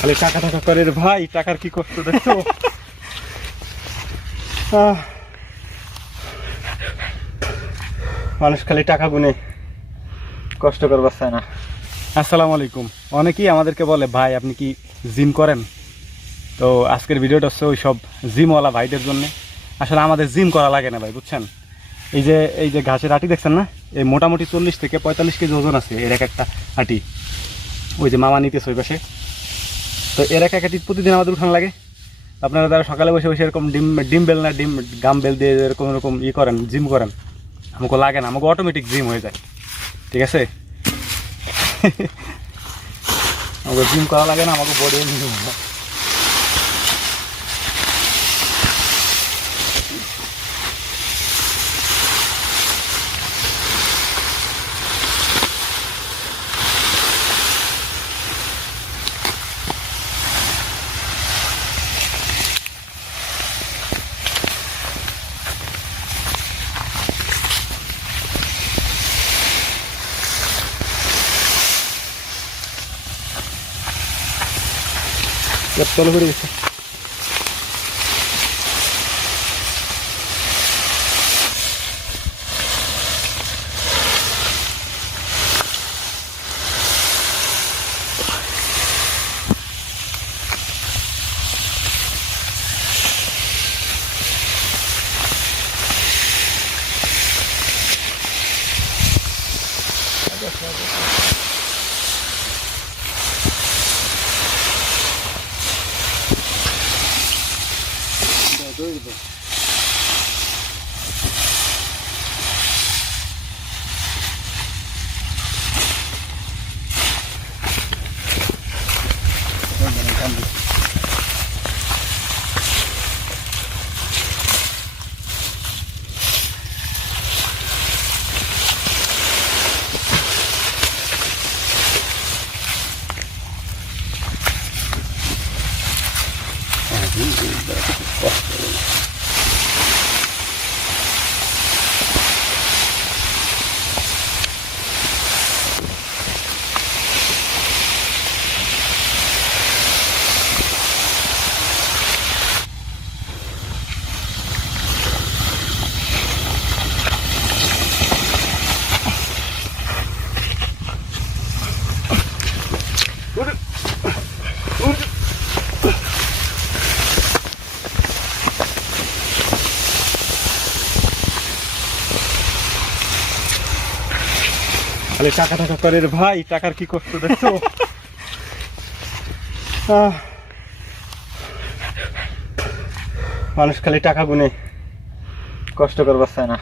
খালি টাকা টাকা করে রে ভাই, টাকার কি কষ্ট দেখছো। মানুষ খালি টাকা গুনে কষ্ট করবার চায় না। আসসালামু আলাইকুম। অনেকেই আমাদেরকে বলে ভাই আপনি কি জিম করেন? তো আজকের ভিডিওটা হচ্ছে ওই সব জিমওয়ালা ভাইদের জন্য। আসলে আমাদের জিম করা লাগে না ভাই, বুঝছেন। এই যে ঘাসের আটি দেখছেন না, এই মোটামুটি 40 থেকে 45 কেজি ওজন আছে এর এক একটা আটি। ওই যে মামা নিতেছে ওই পাশে। তো এর এক আটি প্রতিদিন আমাদের উঠান লাগে। আপনারা যারা সকালে বসে বসে এরকম ডিম বেল না গাম বেল দিয়ে এরকম এরকম করেন, জিম করেন, আমাকে লাগে না, আমাকে অটোমেটিক জিম হয়ে যায়। ঠিক আছে, আমাকে জিম করা লাগে না, আমাকে বডি জিম হয়। তলে পড়ে গেছে। খালি টাকা টাকা করে রে ভাই, টাকার কি কষ্ট দেখছো। মানুষ খালি টাকা গুনে কষ্ট করবার চায় না।